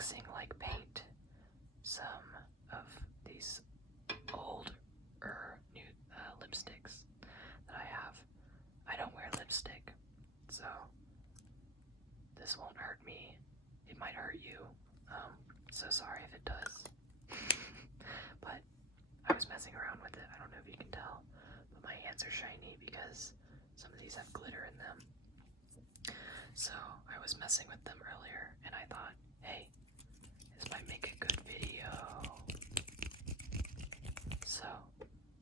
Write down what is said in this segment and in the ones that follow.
mixing like paint some of these old new lipsticks that I have. I don't wear lipstick, so this won't hurt me. It might hurt you. So sorry if it does. But I was messing around with it. I don't know if you can tell, but my hands are shiny because some of these have glitter in them. So I was messing with them earlier, and I thought, hey, this might make a good video. So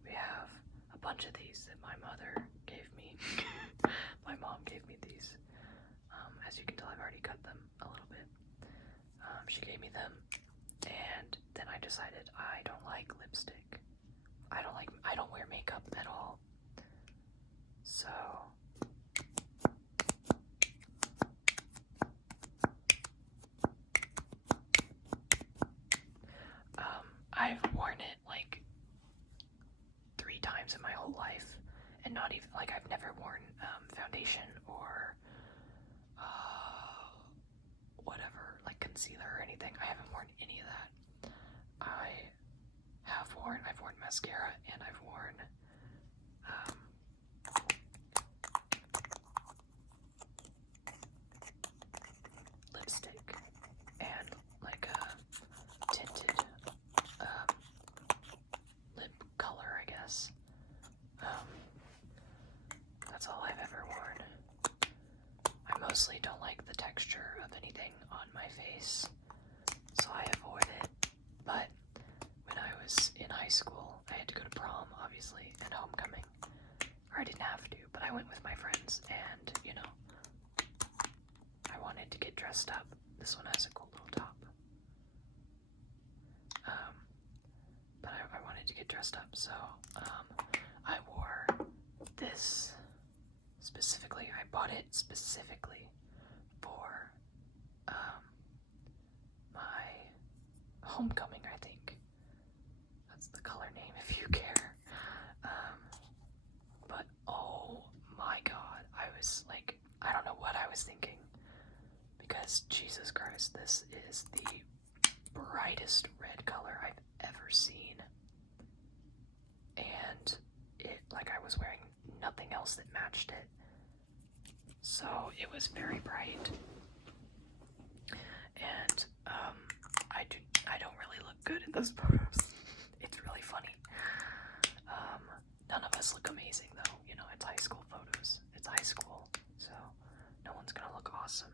we have a bunch of these that my mother gave me. My mom gave me these. As you can tell, I've already cut them a little bit. She gave me them, and then I decided I don't like lipstick. I don't wear makeup at all. So I've worn it like 3 times in my whole life, and not even like I've never worn foundation or whatever, like concealer or anything. I haven't worn any of that. I've worn mascara, and I've worn lipstick and like a tinted lip color, I guess. That's all I've ever worn. I mostly don't like the texture of anything on my face, so I avoid it. But when I was in high school, I had to go to prom, obviously, and homecoming. Or I didn't have to, but I went with my friends, and, you know, I wanted to get dressed up. This one has a cool little top. But I wanted to get dressed up, so I wore this specifically. I bought it specifically for my homecoming, I think. That's the color name if you care. But oh my god, I was like, I don't know what I was thinking, because Jesus Christ, this is the brightest red color I've ever seen, and it, like, I was wearing nothing else that matched it, so it was very bright. And I don't really look good in those photos. It's really funny. None of us look amazing though, you know, it's high school photos. It's high school, so no one's gonna look awesome.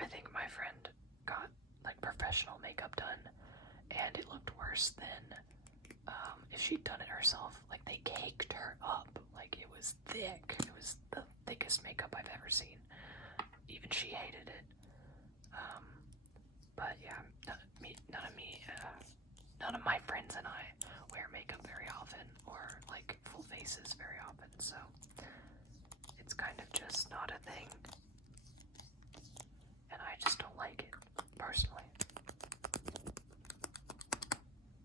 I think my friend got like professional makeup done, and it looked worse than if she'd done it herself. Like, they caked her up. Like, it was thick. It was the thickest makeup I've ever seen. Even she hated it. But yeah, none of my friends and I wear makeup very often, or like full faces very often, so it's kind of just not a thing, and I just don't like it, personally.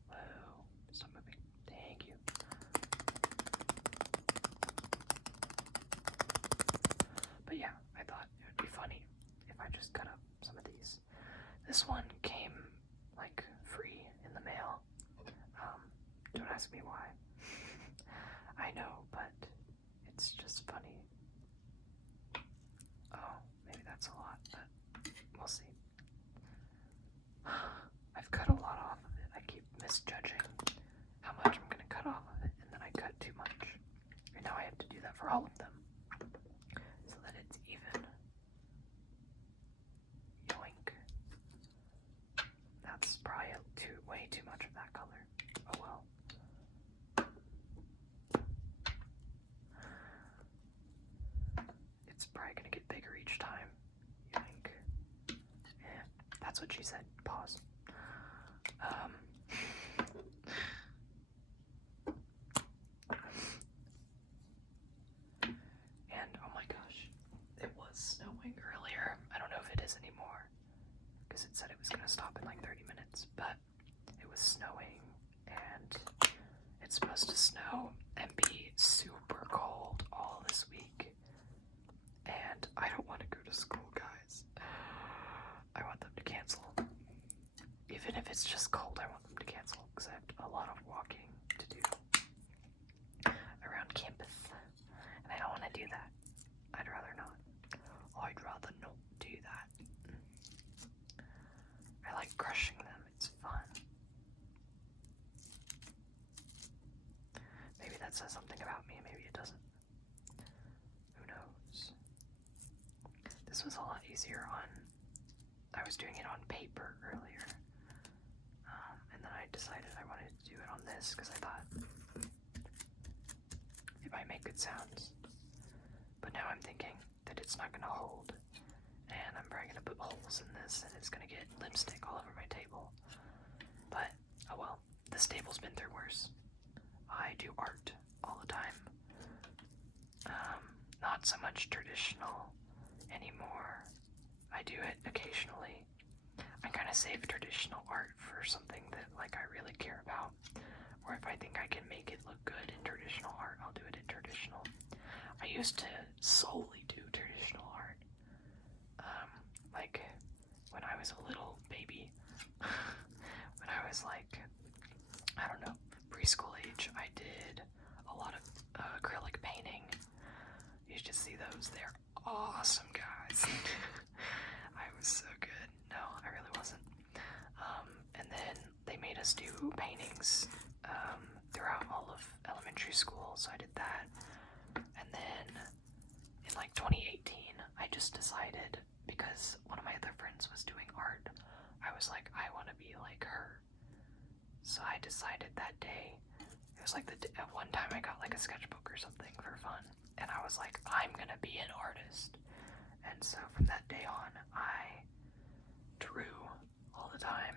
Whoa, stop moving. Thank you. But yeah, I thought it would be funny if I just cut up some of these. This one came like free in the mail. Don't ask me why. I know, but it's just funny. Oh, maybe that's a lot, but we'll see. I've cut a lot off of it. I keep misjudging how much I'm gonna cut off of it, and then I cut too much. And now I have to do that for all of them, so that it's even. Yoink. That's probably way too much of that color. Oh well. It's probably gonna get bigger each time. Yoink. Yeah, that's what she said. Pause. And oh my gosh, it was snowing earlier. I don't know if it is anymore, because it said it was gonna stop in like 30 minutes, but it was snowing, and it's supposed to snow and be super cold all this week, and I don't want to go to school, guys. I want them to cancel. that says something about me, maybe it doesn't. Who knows? This was a lot easier I was doing it on paper earlier. And then I decided I wanted to do it on this because I thought it might make good sounds. But now I'm thinking that it's not going to hold. And I'm probably going to put holes in this and it's going to get lipstick all over my table. But, oh well, this table's been through worse. I do art all the time. Not so much traditional anymore. I do it occasionally. I kind of save traditional art for something that like I really care about. Or if I think I can make it look good in traditional art, I'll do it in traditional. I used to solely do traditional art. Like when I was a little baby. When I was like, I don't know, preschool age, I did a lot of acrylic painting. You should see those. They're awesome, guys. I was so good. No, I really wasn't. And then they made us do paintings throughout all of elementary school, so I did that. And then in like 2018, I just decided, because one of my other friends was doing art, I was like, I want to be like her. So I decided that day, it was like at one time I got like a sketchbook or something for fun, and I was like, I'm gonna be an artist. And so from that day on, I drew all the time,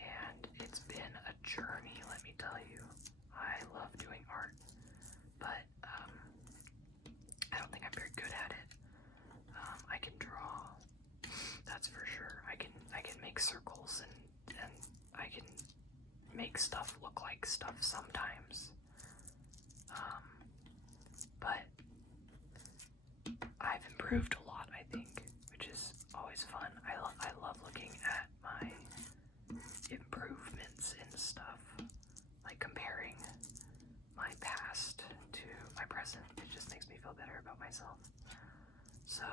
and it's been a journey, let me tell you. I love doing art, but I don't think I'm very good at it. I can draw, that's for sure. I can make circles and I can make stuff look like stuff sometimes. But I've improved a lot, I think, which is always fun. I love looking at my improvements in stuff, like comparing my past to my present. It just makes me feel better about myself. So,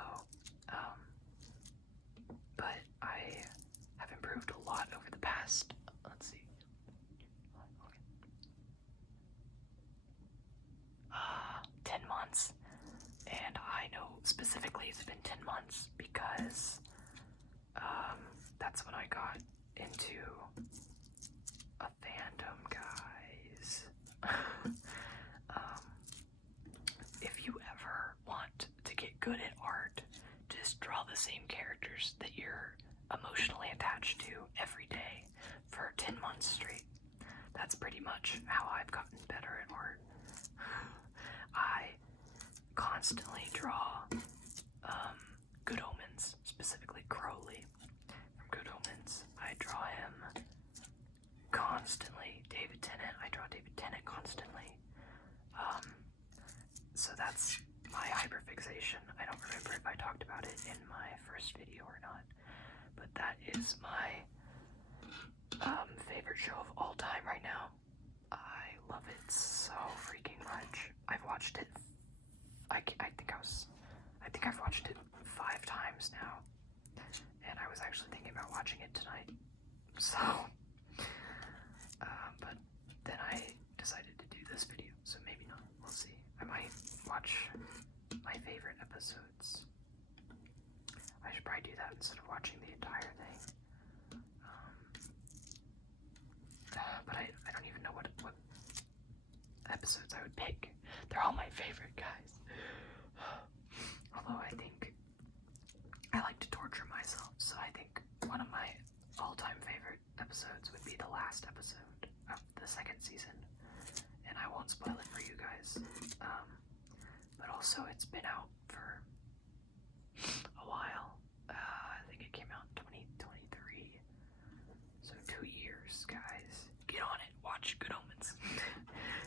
but I have improved a lot over the past, let's see, 10 months. And I know specifically it's been 10 months because that's when I got into a fandom, guys. If you ever want to get good at art, just draw the same characters that you're emotionally attached to every day for 10 months straight. That's pretty much how I've gotten better at art. I constantly draw Good Omens, specifically Crowley from Good Omens. I draw him constantly. David Tennant, I draw David Tennant constantly. So that's my hyperfixation. I don't remember if I talked about it in my first video or not, but that is my favorite show of all time right now. I love it so freaking much. I've watched it. I think I've watched it 5 times now, and I was actually thinking about watching it tonight. So, but then I decided to do this video, so maybe not. We'll see. I might watch my favorite episodes. I should probably do that instead of watching the entire thing. But I don't even know what episodes I would pick. They're all my favorite, guys. Although I think I like to torture myself, so I think one of my all-time favorite episodes would be the last episode of the 2nd season. And I won't spoil it for you guys. But also it's been out for a while. I think it came out in 2023. So 2 years, guys. Get on it. Watch Good Omens.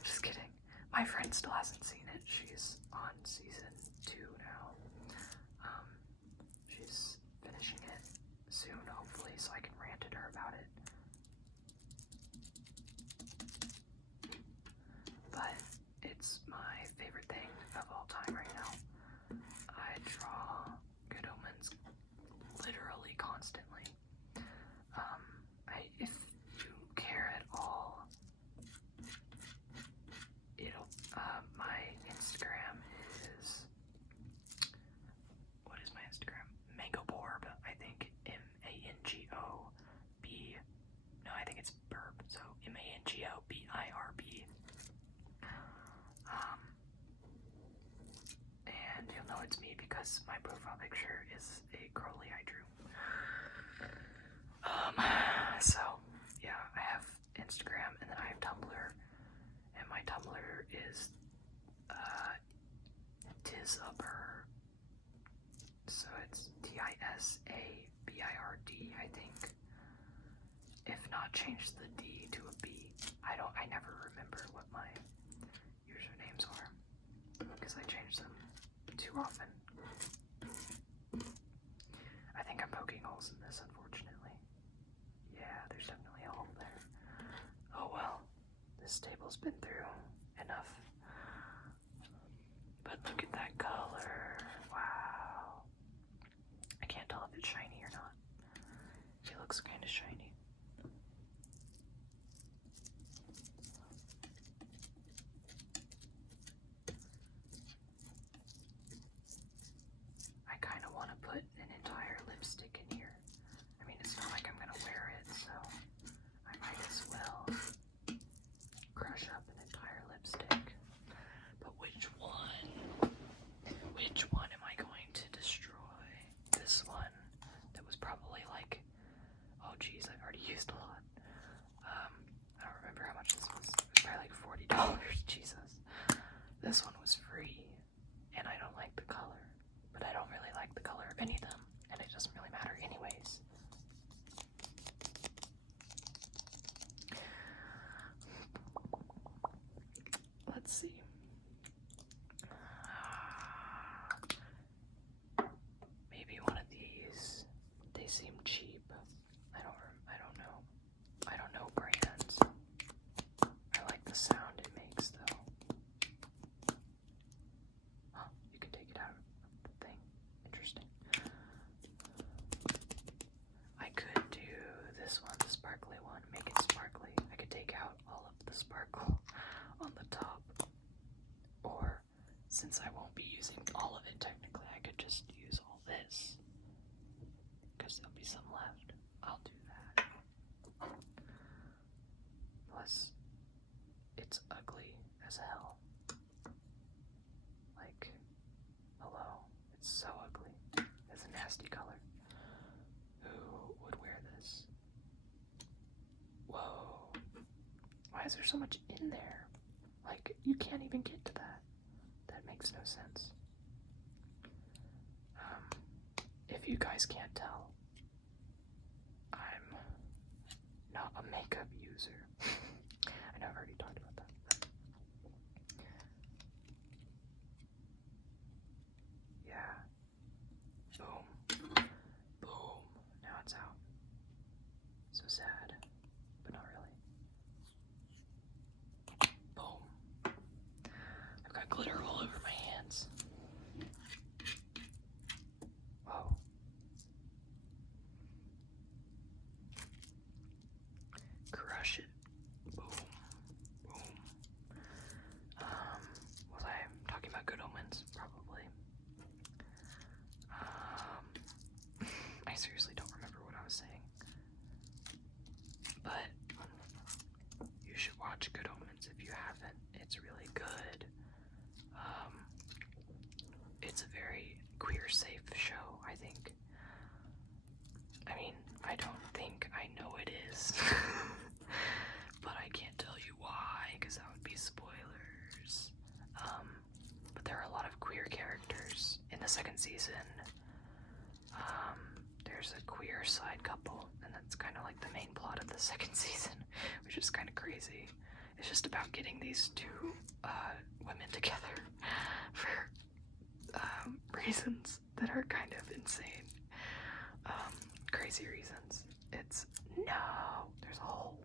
Just kidding. My friend still hasn't seen it. She's on season 2 now. She's finishing it soon, hopefully, so I can rant at her about it. But it's my favorite thing of all time right now. I draw Good Omens literally constantly. If you care at all, it'll Instagram is, what is my Instagram? Mangoborb, I think. M-A-N-G-O-B. No, I think it's Burb. So M-A-N-G-O-B-I-R-B. And you'll know it's me because my profile picture is a Crowley I drew. So yeah, I have Instagram and then I have Tumblr, and my Tumblr is Tisabird. So it's Tisabird, I think. If not, change the D to a B. I never remember what my usernames are because I change them too often. I think I'm poking holes in this, unfortunately. Yeah, there's definitely a hole there. Oh well, this table's been through enough. But look at that color. Wow. I can't tell if it's shiny or not. It looks kind of shiny. I kind of want to put an entire lipstick in here. I mean, it's not like I'm gonna wear it, so I might as well crush up an entire lipstick. But which one? Which one am I going to destroy? This one that was probably like, oh geez, I've already used a lot. I don't remember how much this was. It was probably like $40. Jesus. This one was free, and I don't like the color. But I don't really like the color of any of them, and it doesn't really matter anyways. Let's see. Maybe one of these. They seem cheap. I don't know. I don't know brands. I like the sound it makes though. Oh, you can take it out of the thing. Interesting. I could do this one, the sparkly one, make it sparkly. I could take out all of the sparkle on the top. Or, since I won't be using all of it technically, I could just use all this. Because there'll be some left. I'll do that. Plus, it's ugly as hell. Like, hello. It's so ugly. It's a nasty color. Who would wear this? Whoa. Why is there so much in there? Like, you can't even get to that. That makes no sense. If you guys can't tell, I'm not a makeup user. I know I've already talked about that. Yeah. Boom. Boom. Now it's out. So sad, but not really. Boom. I've got glitter all over my hands. Whoa. Crush it. Boom. Boom. Was I talking about Good Omens? Probably. I seriously don't remember what I was saying. But you should watch Good Omens if you haven't. It's really good. It's a very queer-safe show, I think. I mean, I don't think I know it is. But I can't tell you why, because that would be spoilers. But there are a lot of queer characters in the second season. There's a queer side couple, and that's kind of like the main plot of the second season, which is kind of crazy. It's just about getting these two women together for reasons that are kind of insane. Crazy reasons. It's no, there's a hole.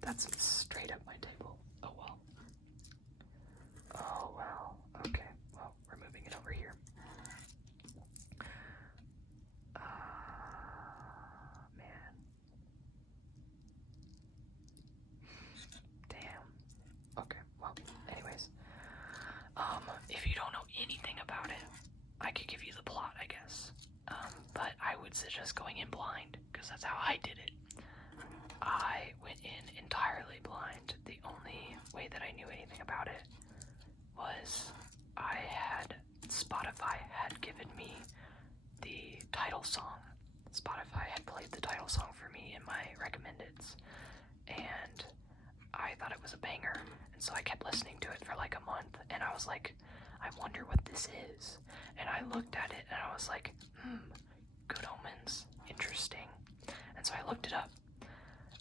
That's straight up my table. Oh well. Oh well. Okay. Well, we're moving it over here. Man. Damn. Okay. Well, anyways. don't know anything about it, I could give you the plot, I guess. But I would suggest going in blind, because that's how I did it. I went in entirely blind. The only way that I knew anything about it was Spotify had given me the title song. Spotify had played the title song for me in my recommendeds, and I thought it was a banger, and so I kept listening to it for like a month, and I was like, I wonder what this is. And I looked at it and I was like, Good Omens, interesting. And so I looked it up,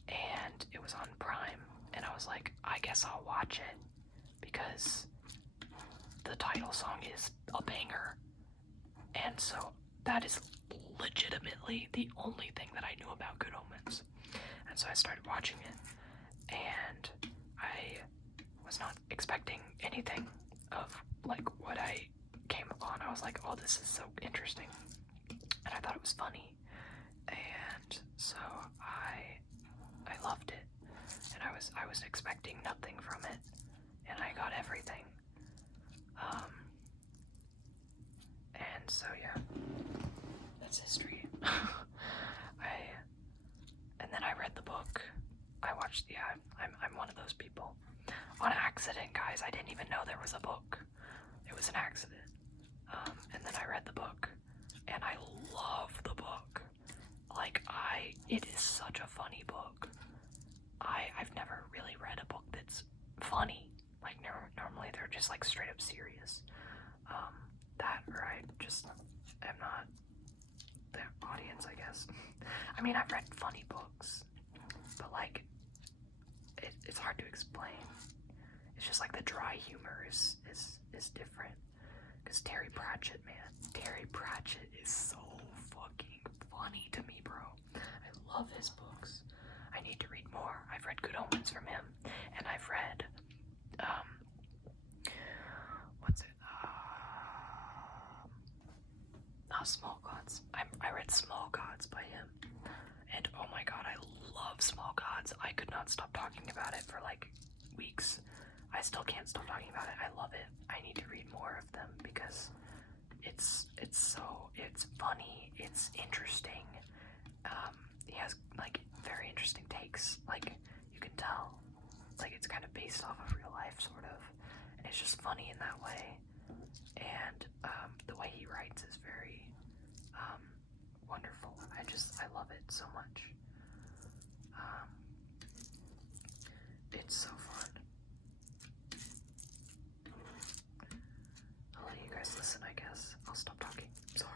and it was on Prime, and I was like, I guess I'll watch it, because the title song is a banger. And so that is legitimately the only thing that I knew about Good Omens. And so I started watching it, and I was not expecting anything of like what I came upon. I was like, oh, this is so interesting. And I thought it was funny. And so I loved it. And I was expecting nothing from it. And I got everything. And so yeah, that's history. And then I read the book. I watched I'm one of those people. On accident, guys. I didn't even know there was a book. It was an accident. And then I read the book, and I love the book. Like, it is such a funny book. I've never really read a book that's funny. Like, normally they're just like straight up serious. That, or I just am not the audience, I guess. I mean, I've read funny books, but like, it's hard to explain. It's just like the dry humor is different. Because Terry Pratchett, man. Terry Pratchett is so fucking funny to me, bro. I love his books. I need to read more. I've read Good Omens from him, and I've read, what's it? Not Small Gods. I read Small Gods by him, and oh my god, I love Small Gods. I could not stop talking about it for like weeks. I still can't stop talking about it. I love it. I need to read more of them because it's funny, it's interesting. He has like very interesting takes. Like, you can tell, like, it's kind of based off of real life, sort of, and it's just funny in that way. And the way he writes is very wonderful. I love it so much. It's so fun. I'll let you guys listen, I guess. I'll stop talking. Sorry.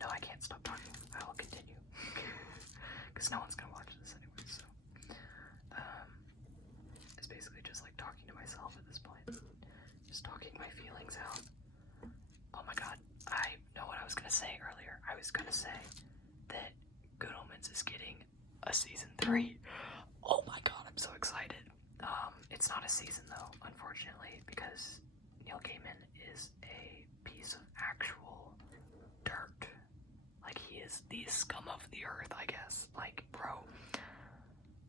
No, I can't stop talking. I will continue. Because no one's gonna watch this anyway, so. It's basically just like talking to myself at this point. Just talking my feelings out. Oh my god, I know what I was gonna say earlier. I was gonna say that Good Omens is getting a season 3. Oh my god, I'm so excited. It's not a season though, unfortunately, because Neil Gaiman is a piece of actual dirt. Like, he is the scum of the earth, I guess. Like, bro.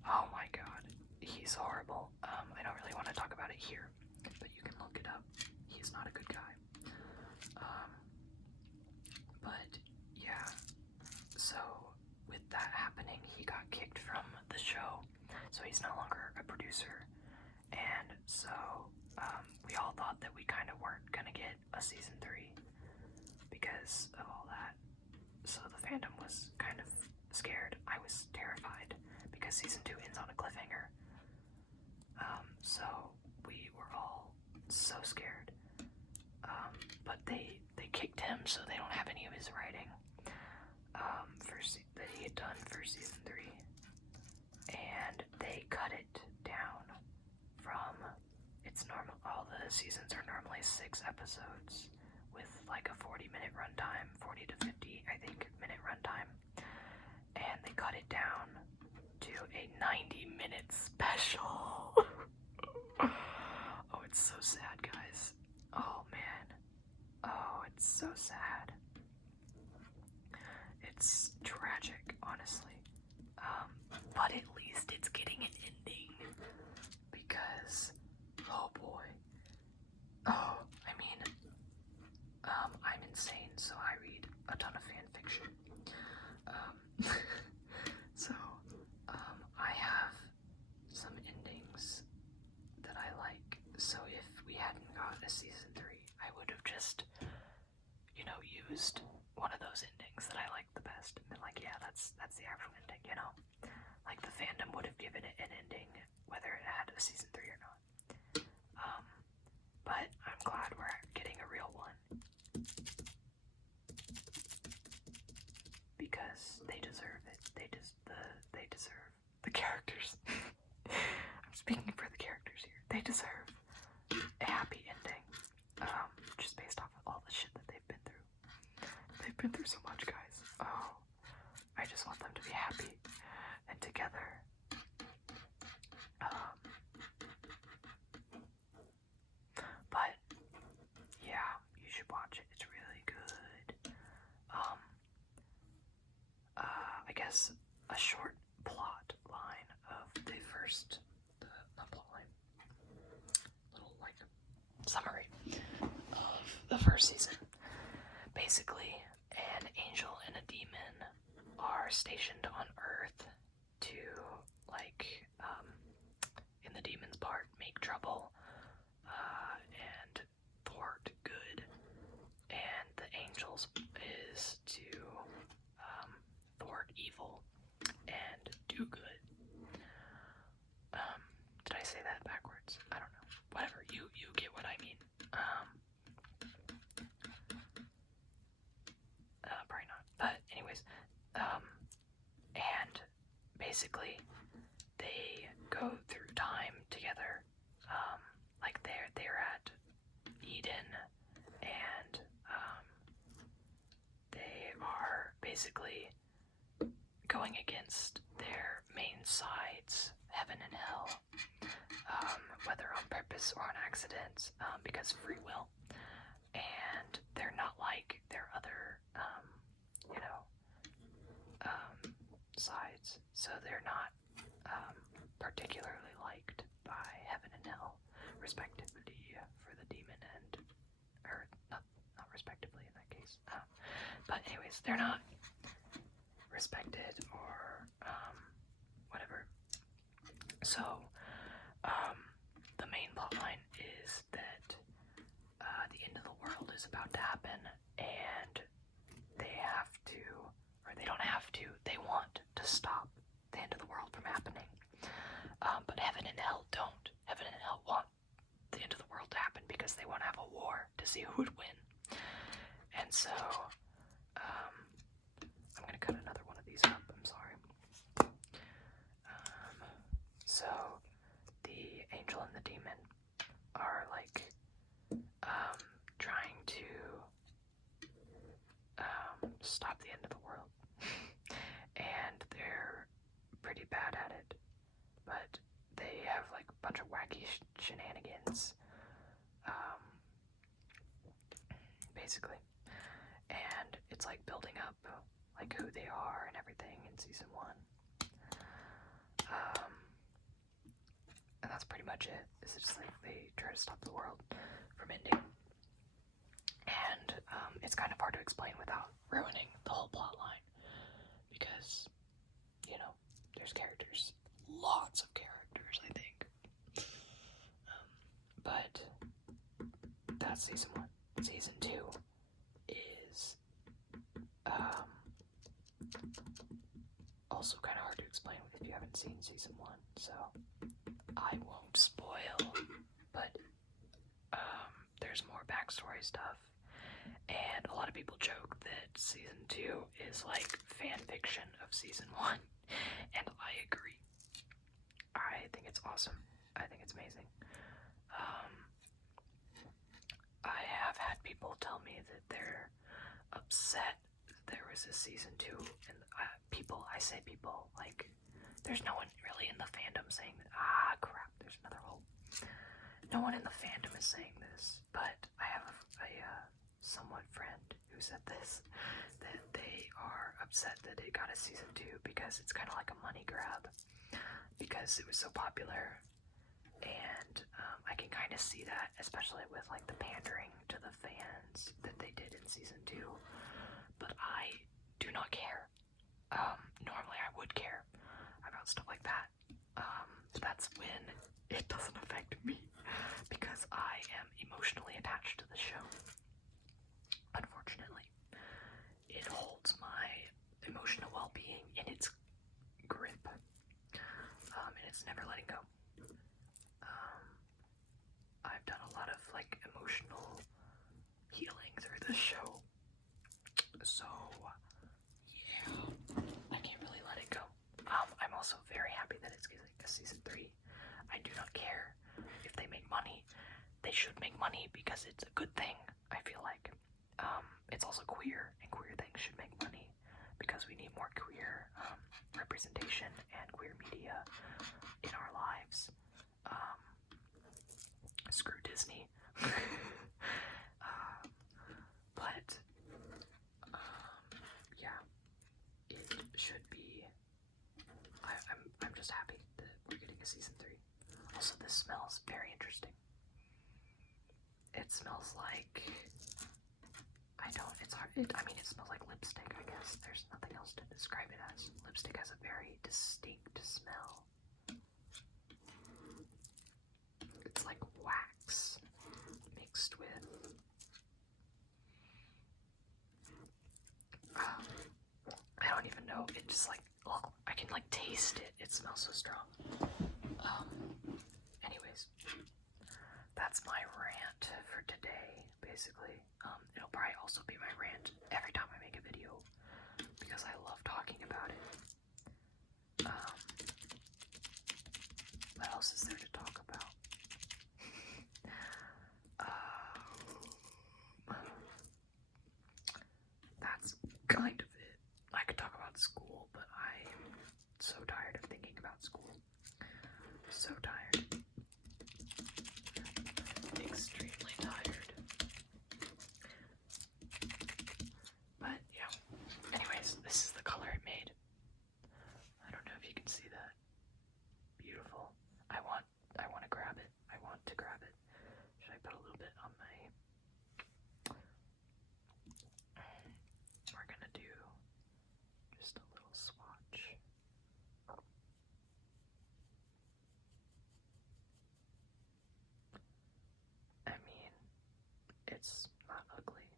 Oh my god, he's horrible. I don't really want to talk about it here, but you can look it up. He's not a good guy. But yeah, so with that happening, he got kicked from the show, so he's no longer a producer, and so we all thought that we kind of weren't gonna get a season 3 because of all that. So the fandom was kind of scared. I was terrified because season 2 ends on a cliffhanger. So we were all so scared. But they kicked him, so they don't have any of his writing that he had done for season 3, and they cut it down from its normal. All the seasons are normally 6 episodes with like a 40-minute runtime, 40 to 50, I think, minute runtime, and they cut it down to a 90-minute special. Oh, it's so sad, guys. Oh man. Oh, it's so sad. It's tragic, honestly. ton of fan fiction. So, I have some endings that I like. So if we hadn't got a season 3, I would have just, used one of those endings that I like the best and been like, yeah, that's the actual ending, Like the fandom would have given it an ending whether it had a season 3 or not. But I'm glad we're getting a real one. Because they deserve it. They deserve the characters. I'm speaking for the characters here. They deserve a happy ending. Just based off of all the shit that they've been through. They've been through so much, guys. Oh, I just want them to be happy and together. But yeah, you should watch it. It's really good. I guess a short plot line of the first, not plot line, little like summary of the first season. Basically, an angel and a demon are stationed on Earth to, in the demon's part, make trouble and thwart good, and the angel's is to thwart evil and do good. Did I say that backwards? I don't know. Whatever, you get what I mean. Probably not. But anyways, and basically they go through time together. Like they're at Eden, and they are basically going against their main sides, heaven and hell, whether on purpose or on accident, because free will. And they're not like their other, sides, so they're not particularly liked by heaven and hell, respectively, for the demon and, or not respectively in that case. But anyways, they're not respected or whatever. So the main plotline is that the end of the world is about to happen, and they have to, or they don't have to, they want to stop the end of the world from happening. But heaven and hell don't. Heaven and hell want the end of the world to happen because they want to have a war to see who would win. And so, I'm gonna cut another one of these up, I'm sorry. So, the angel and the demon are trying to stop the end of the world. And they're pretty bad at it, but they have a bunch of wacky shenanigans, basically, and it's building up who they are and everything in season 1, and that's pretty much it. It's just they try to stop the world from ending, and it's kind of hard to explain without ruining the whole plot line, because there's characters, lots of characters, I think. But that's season 1. Season 2 is also kind of hard to explain if you haven't seen season 1, so I won't spoil, but there's more backstory stuff, and a lot of people joke that season 2 is fan fiction of season 1, and I agree. I think it's awesome. I think it's amazing. I have had people tell me that they're upset that there was a season 2, and I say people, there's no one really in the fandom saying that, crap, there's another hole. No one in the fandom is saying this, but I have a somewhat friend who said this, that they are upset that it got a season 2 because it's kind of like a money grab, because it was so popular, and I can kind of see that, especially with the pandering to the fans that they did in season 2, but I do not care. Normally I would care about stuff like that. That's when it doesn't affect me because I am emotionally attached to the show. Unfortunately, it holds my emotional well-being in its grip, and it's never letting go. I've done a lot of like emotional healing through this show, so yeah, I can't really let it go. I'm also very happy that it's getting a season 3. I do not care if they make money. They should make money because it's a good thing, I feel like. It's also queer, and queer things should make money because we need more queer representation and queer media in our lives. Screw Disney. But yeah, it should be. I'm just happy that we're getting a season 3. Also, this smells very interesting. It smells like, it's hard, I mean, it smells like lipstick, I guess. There's nothing else to describe it as. Lipstick has a very distinct smell. It's like wax mixed with, I don't even know, it just like, I can like taste it. It smells so strong. Anyways, that's my rant for today, basically. It'll probably also be my rant every time I make a video because I love talking about it. What else is there to talk about? That's kind of it. I could talk about school, but I'm so tired of thinking about school. So tired. Extremely tired. But yeah. Anyways, this is the color it made. I don't know if you can see that. Beautiful. I want to grab it. I want to grab it. Should I put a little bit on my... We're gonna do just a little swatch. I mean, it's not ugly.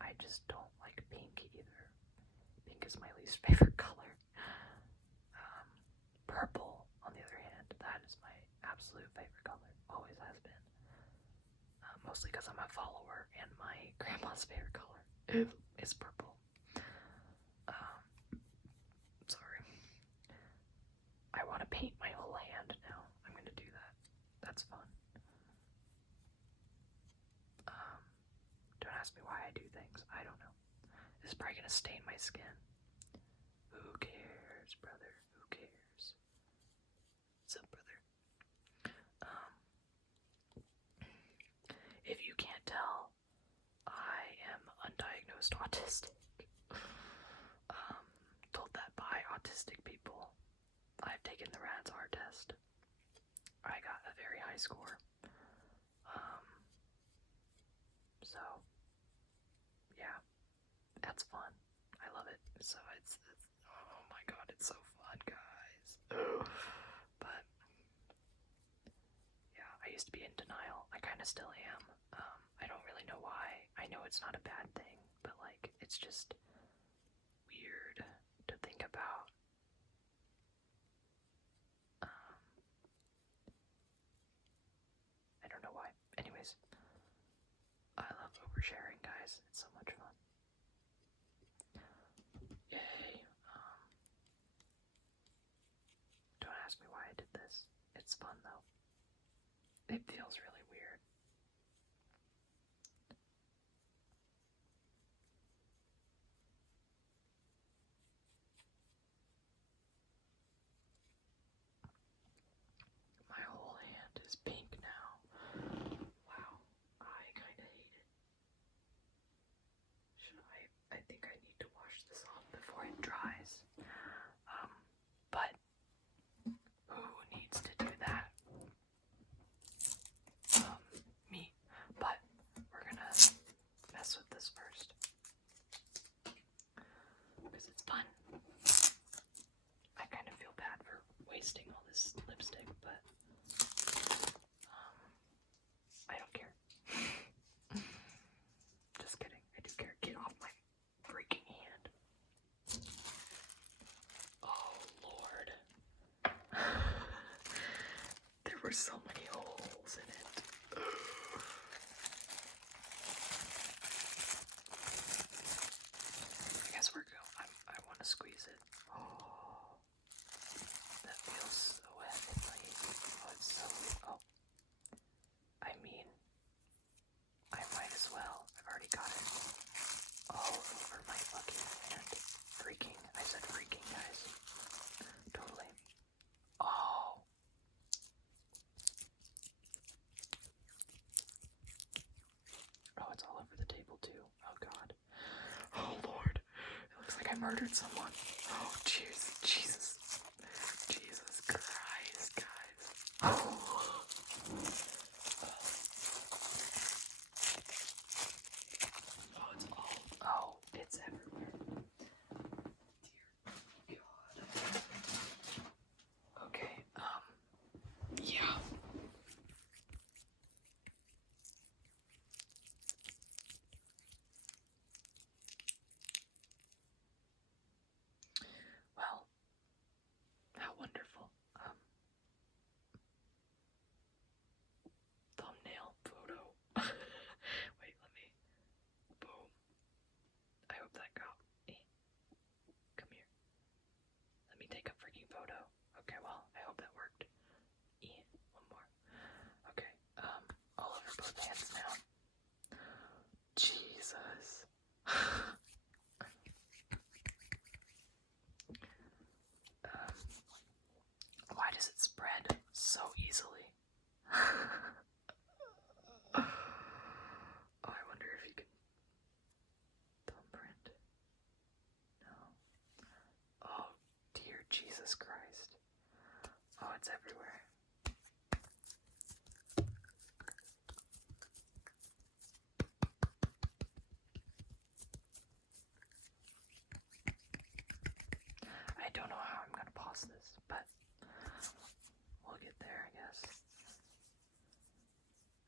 I just don't like pink either. Pink is my least favorite color. Purple, on the other hand, that is my absolute favorite color. Always has been. Mostly because I'm a follower and my grandma's favorite color is purple. Sorry. I want to paint my whole hand now. I'm gonna do that. That's fun. Don't ask me why I do things. I don't know. This is probably gonna stain my skin. Who cares, brother? Who cares? What's up, brother? If you can't tell, I am undiagnosed autistic. Told that by autistic people. I've taken the RADS-R test. I got a very high score. So, yeah, that's fun. I love it. So it's oh my god, it's so fun, guys. But yeah, I used to be in denial. I kind of still am. I don't really know why. I know it's not a bad thing, but like it's just weird to think about. I don't know why. Anyways, I love oversharing, guys. It's so much fun. Yay. Don't ask me why I did this. It's fun though. It feels really weird. My whole hand is pink now. Wow, I kinda hate it. I think I need to wash this off before it dries. But who needs to do that? because it's fun. I kind of feel bad for wasting all this lipstick, but I don't care. Just kidding. I do care. Get off my freaking hand. Oh, Lord. There were so many holes in it. I guess we're going. I want to squeeze it. Oh, that feels so heavenly. Oh, it's so. Oh, I mean, I might as well. I've already got it all over my fucking hand. Freaking. I said freaking, guys. Totally. Oh. Oh, it's all over the table too. Oh god. Oh Lord. It looks like I murdered someone. Oh jeez. Jesus. Jesus Christ, guys. Oh. Oh, it's all. Oh, it's everywhere. Dear God. Okay, yeah. Well, how wonderful. Thumbnail photo. Wait, let me. Boom. I hope that got me. Come here. Let me take a freaking photo. Okay, well, I hope that worked. One more. Okay, all over both hands now. Jesus. Why does it spread so easily? Oh, I wonder if you could thumbprint. No. Oh, dear Jesus Christ. Oh, it's everywhere. I don't know how I'm gonna pause this, but we'll get there, I guess.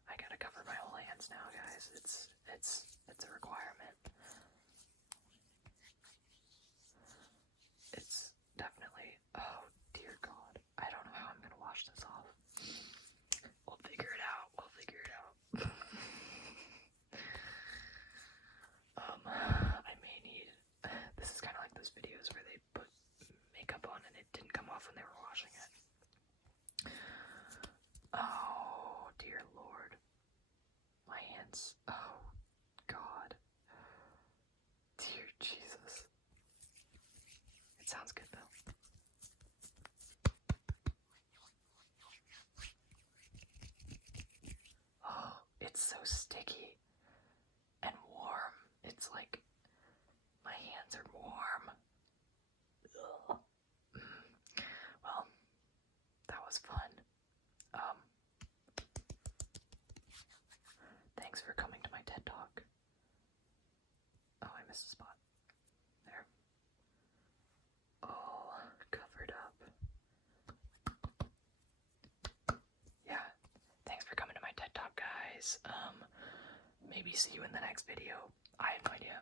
I gotta cover my whole hands now, guys. It's a requirement. It's definitely. Oh dear God, I don't know how I'm gonna wash this off. We'll figure it out. We'll figure it out. I may need. This is kind of like those videos where they put makeup on and it didn't come off when they were washing it. Oh dear Lord, my hands. Oh God, dear Jesus. It sounds good though. Oh, it's so sticky and warm. It's like my hands are warm. Ugh. Well, that was fun. Thanks for coming to my TED Talk. Oh, I missed a spot. There. All covered up. Yeah. Thanks for coming to my TED Talk, guys. Maybe see you in the next video. I have no idea.